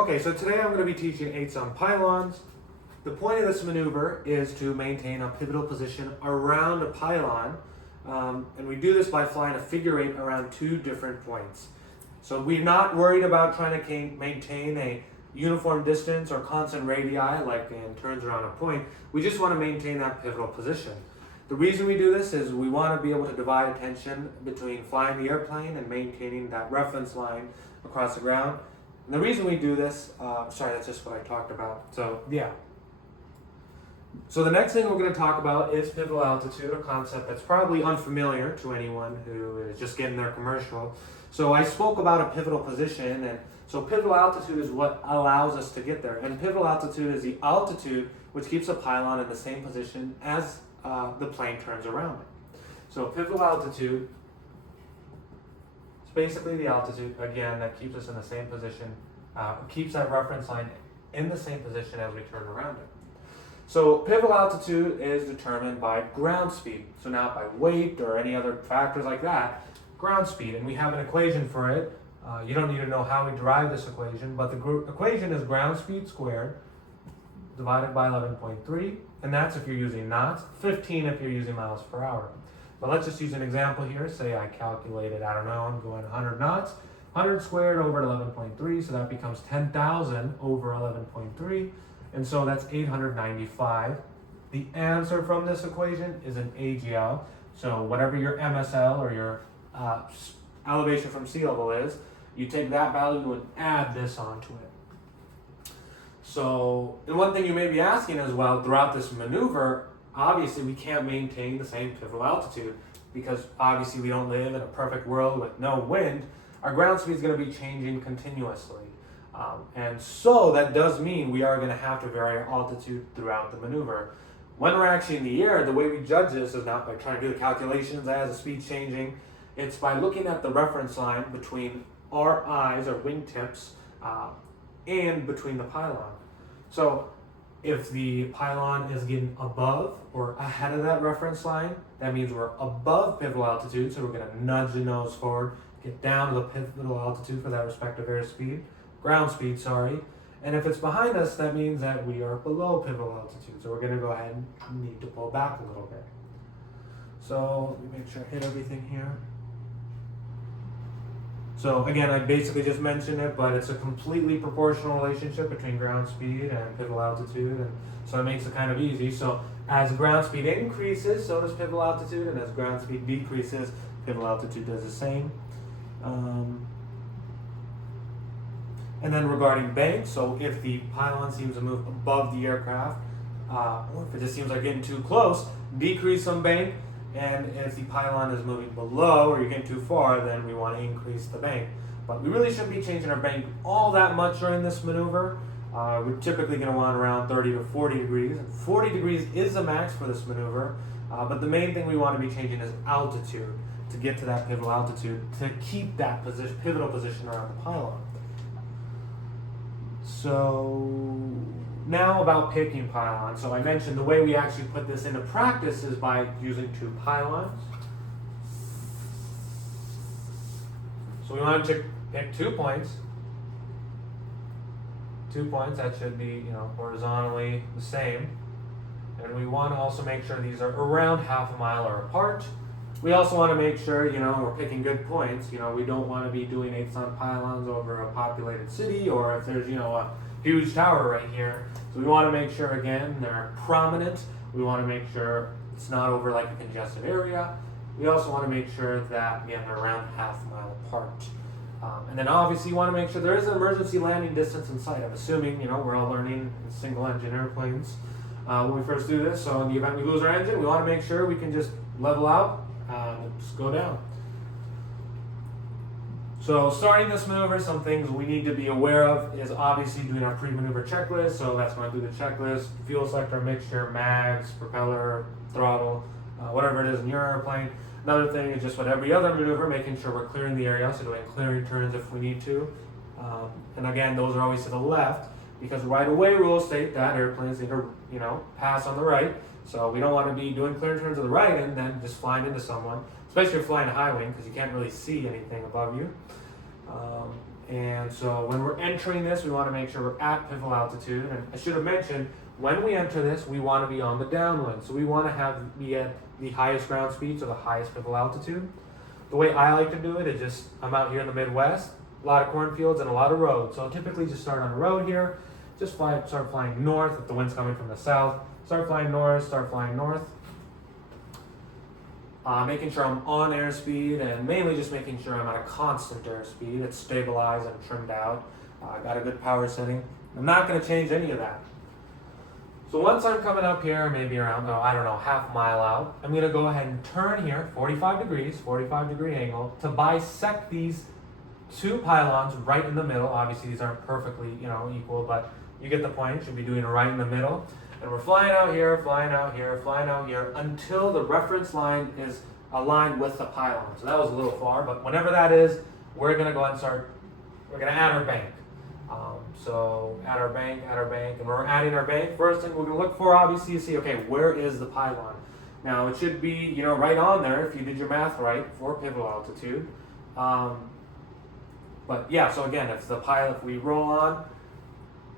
Okay, so today I'm going to be teaching 8s on pylons. The point of this maneuver is to maintain a pivotal position around a pylon, and we do this by flying a figure 8 around 2 different points. So we're not worried about trying to maintain a uniform distance or constant radii like in turns around a point. We just want to maintain that pivotal position. The reason we do this is we want to be able to divide attention between flying the airplane and maintaining that reference line across the ground. And the reason we do this, that's just what I talked about. So the next thing we're going to talk about is pivotal altitude, a concept that's probably unfamiliar to anyone who is just getting their commercial. So I spoke about a pivotal position, and so pivotal altitude is what allows us to get there. And pivotal altitude is the altitude which keeps a pylon in the same position as the plane turns around it. So pivotal altitude is basically the altitude, again, that keeps us in the same position, keeps that reference line in the same position as we turn around it. So pivotal altitude is determined by ground speed. So not by weight or any other factors like that, ground speed. And we have an equation for it. You don't need to know how we derive this equation, but the equation is ground speed squared divided by 11.3, and that's if you're using knots, 15 if you're using miles per hour. But let's just use an example here. Say I calculated, I'm going 100 knots, 100 squared over 11.3, so that becomes 10,000 over 11.3, and so that's 895. The answer from this equation is an AGL, so whatever your MSL or your elevation from sea level is, you take that value and add this onto it. So, and one thing you may be asking as well, throughout this maneuver, obviously we can't maintain the same pivotal altitude because obviously we don't live in a perfect world with no wind. Our ground speed is going to be changing continuously. And so that does mean we are going to have to vary our altitude throughout the maneuver. When we're actually in the air, the way we judge this is not by trying to do the calculations as the speed's changing. It's by looking at the reference line between our eyes or wingtips and between the pylon. So if the pylon is getting above or ahead of that reference line, that means we're above pivotal altitude, so we're going to nudge the nose forward, get down to the pivotal altitude for that respective ground speed, and if it's behind us, that means that we are below pivotal altitude, so we're going to go ahead and need to pull back a little bit. So let me make sure I hit everything here. So again, I basically just mentioned it, but it's a completely proportional relationship between ground speed and pivotal altitude, and so it makes it kind of easy. So as ground speed increases, so does pivotal altitude, and as ground speed decreases, pivotal altitude does the same. And then regarding bank, so if the pylon seems to move above the aircraft, or if it just seems like getting too close, decrease some bank. And if the pylon is moving below or you're getting too far, then we want to increase the bank. But we really shouldn't be changing our bank all that much during this maneuver. We're typically going to want around 30 to 40 degrees. 40 degrees is the max for this maneuver, but the main thing we want to be changing is altitude to get to that pivotal altitude to keep that pivotal position around the pylon. So now about picking pylons. So I mentioned the way we actually put this into practice is by using 2 pylons. So we want to pick 2 points. 2 points that should be, horizontally the same. And we want to also make sure these are around half a mile or apart. We also want to make sure, we're picking good points. We don't want to be doing 8s on pylons over a populated city, or if there's, a huge tower right here. So we want to make sure, again, they're prominent. We want to make sure it's not over like a congested area. We also want to make sure that, again, they're around half a mile apart. And then obviously you want to make sure there is an emergency landing distance in sight. I'm assuming, we're all learning in single engine airplanes when we first do this. So in the event we lose our engine, we want to make sure we can just level out and just go down. So starting this maneuver, some things we need to be aware of is obviously doing our pre-maneuver checklist. So that's going through the checklist, fuel selector, mixture, mags, propeller, throttle, whatever it is in your airplane. Another thing is just with every other maneuver, making sure we're clearing the area, so doing clearing turns if we need to. And again, those are always to the left because right-of-way rules state that airplanes need to, pass on the right. So we don't want to be doing clearing turns to the right and then just flying into someone, especially if you're flying a high wing because you can't really see anything above you. And so when we're entering this, we want to make sure we're at pivotal altitude. And I should have mentioned, when we enter this, we want to be on the downwind. So we want to be at the highest ground speed, so the highest pivotal altitude. The way I like to do it is just, I'm out here in the Midwest, a lot of cornfields and a lot of roads. So I'll typically just start on a road here, just start flying north if the wind's coming from the south. Start flying north, making sure I'm on airspeed, and mainly just making sure I'm at a constant airspeed. It's stabilized and trimmed out. I got a good power setting. I'm not going to change any of that. So once I'm coming up here, maybe around, half a mile out, I'm going to go ahead and turn here, 45 degree angle, to bisect these two pylons right in the middle. Obviously, these aren't perfectly, equal, but you get the point. Should be doing it right in the middle. And we're flying out here, until the reference line is aligned with the pylon. So that was a little far, but whenever that is, we're going to go and we're going to add our bank. So add our bank, and when we're adding our bank, first thing we're going to look for, obviously, is see, okay, where is the pylon? Now, it should be, right on there if you did your math right for pivotal altitude. But yeah, so again, if we roll on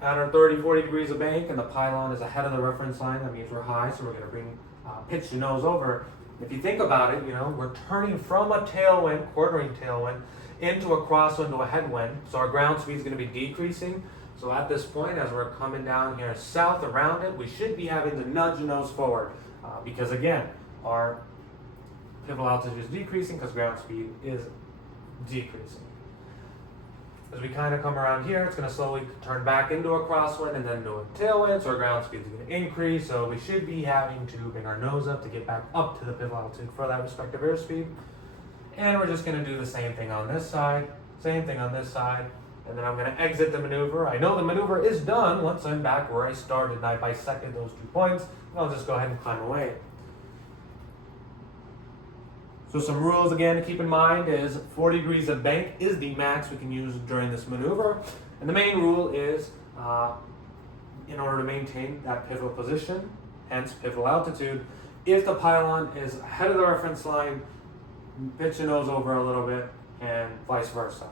at our 30-40 degrees of bank and the pylon is ahead of the reference line, that means we're high, so we're going to pitch the nose over. If you think about it, we're turning from a tailwind, quartering tailwind, into a crosswind to a headwind, so our ground speed is going to be decreasing. So at this point, as we're coming down here south around it, we should be having to nudge the nose forward because again, our pivotal altitude is decreasing because ground speed is decreasing. As we kind of come around here, it's going to slowly turn back into a crosswind and then into a tailwind, so our ground speed is going to increase. So we should be having to bring our nose up to get back up to the pivotal altitude for that respective airspeed. And we're just going to do the same thing on this side, and then I'm going to exit the maneuver. I know the maneuver is done once I'm back where I started and I bisected those 2 points, and I'll just go ahead and climb away. So some rules again to keep in mind is 40 degrees of bank is the max we can use during this maneuver. And the main rule is in order to maintain that pivotal position, hence pivotal altitude, if the pylon is ahead of the reference line, pitch your nose over a little bit and vice versa.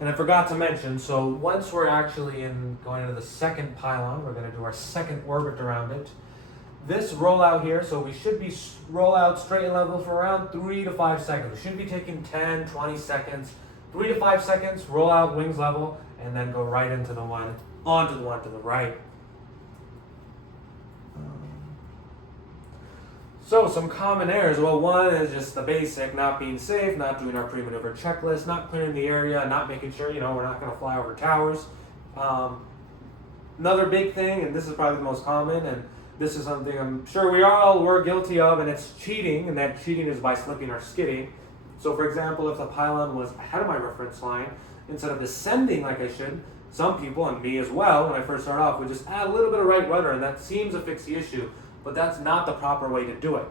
And I forgot to mention, so once we're actually going into the second pylon, we're going to do our second orbit around it. This rollout here, so we should be roll out straight and level for around 3 to 5 seconds. We shouldn't be taking 10, 20 seconds. 3 to 5 seconds, roll out wings level, and then go right into the one, onto the one to the right. So some common errors. Well, one is just the basic, not being safe, not doing our pre-maneuver checklist, not clearing the area, not making sure, we're not going to fly over towers. Another big thing, and this is probably the most common, and this is something I'm sure we're guilty of, and it's cheating, and that cheating is by slipping or skidding. So for example, if the pylon was ahead of my reference line, instead of descending like I should, some people, and me as well, when I first start off, would just add a little bit of right rudder, and that seems to fix the issue. But that's not the proper way to do it.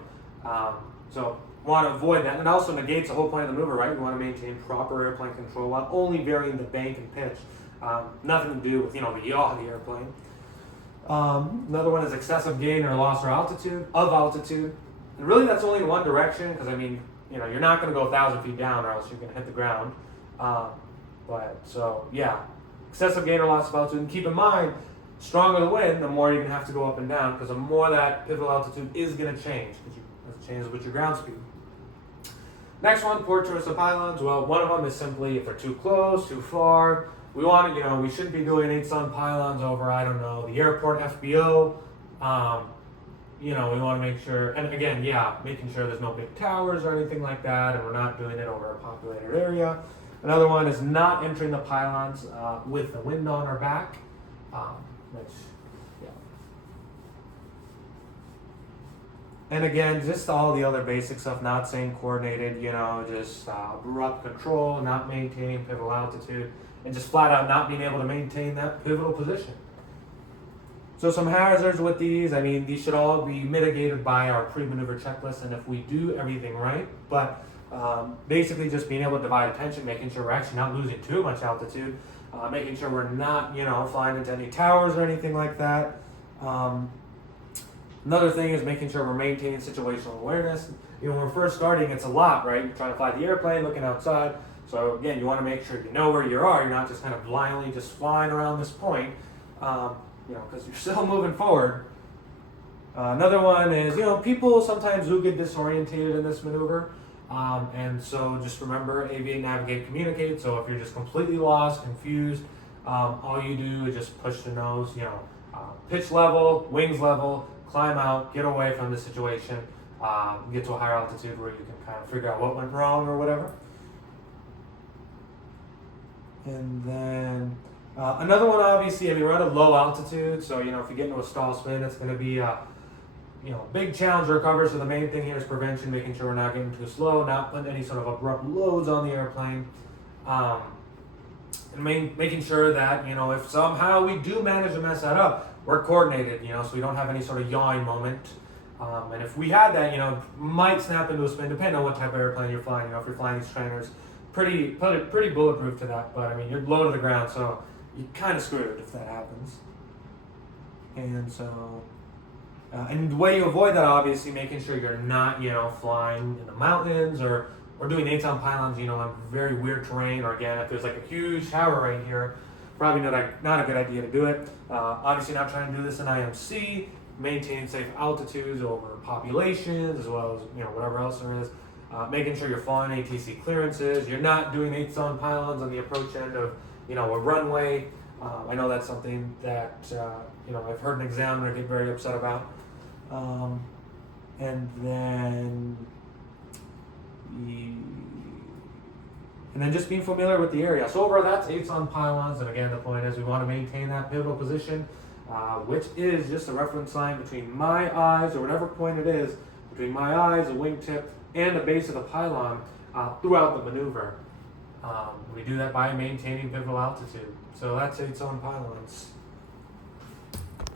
So want to avoid that. And also negates the whole point of the maneuver, right? We want to maintain proper airplane control while only varying the bank and pitch. Nothing to do with, the yaw of the airplane. Another one is excessive gain or loss of altitude. And really that's only in one direction because, you're not going to go 1,000 feet down or else you're going to hit the ground. Excessive gain or loss of altitude. And keep in mind, stronger the wind, the more you're going to have to go up and down because the more that pivotal altitude is going to change because it changes with your ground speed. Next one, poor choice of pylons. Well, one of them is simply if they're too close, too far. We want to, we shouldn't be doing 8-sun pylons over, the airport FBO. We want to make sure, and again, making sure there's no big towers or anything like that, and we're not doing it over a populated area. Another one is not entering the pylons with the wind on our back. And again, just all the other basic stuff, not staying coordinated, just abrupt control, not maintaining pivotal altitude, and just flat out not being able to maintain that pivotal position. So some hazards with these, these should all be mitigated by our pre-maneuver checklist, and if we do everything right, but basically just being able to divide attention, making sure we're actually not losing too much altitude, making sure we're not, flying into any towers or anything like that. Another thing is making sure we're maintaining situational awareness. When we're first starting, it's a lot, right? You're trying to fly the airplane, looking outside. So again, you want to make sure you know where you are. You're not just kind of blindly just flying around this point, because you're still moving forward. Another one is, people sometimes do get disorientated in this maneuver. And so just remember, aviate, navigate, communicate. So if you're just completely lost, confused, all you do is just push the nose, pitch level, wings level, climb out, get away from the situation, get to a higher altitude where you can kind of figure out what went wrong or whatever. And then another one, obviously, we're at a low altitude, so if you get into a stall spin, it's going to be big challenge to recover. So the main thing here is prevention, making sure we're not getting too slow, not putting any sort of abrupt loads on the airplane, and making sure that if somehow we do manage to mess that up, we're coordinated, so we don't have any sort of yawing moment. And if we had that, might snap into a spin, depending on what type of airplane you're flying. If you're flying these trainers, pretty bulletproof to that. But you're low to the ground, so you're kind of screwed if that happens. And so, and the way you avoid that, obviously, making sure you're not, flying in the mountains or doing 8-ton pylons, on very weird terrain, or again, if there's like a huge tower right here, probably not a good idea to do it. Obviously, not trying to do this in IMC, maintaining safe altitudes over populations, as well as whatever else there is. Making sure you're flying ATC clearances. You're not doing 8-ton pylons on the approach end of a runway. I know that's something that I've heard an examiner get very upset about. And then just being familiar with the area. So overall, that's 8-ton pylons. And again, the point is we want to maintain that pivotal position, which is just a reference line between my eyes, or whatever point it is, between my eyes, the wingtip, and the base of the pylon throughout the maneuver. We do that by maintaining pivotal altitude. So that's 8-ton pylons.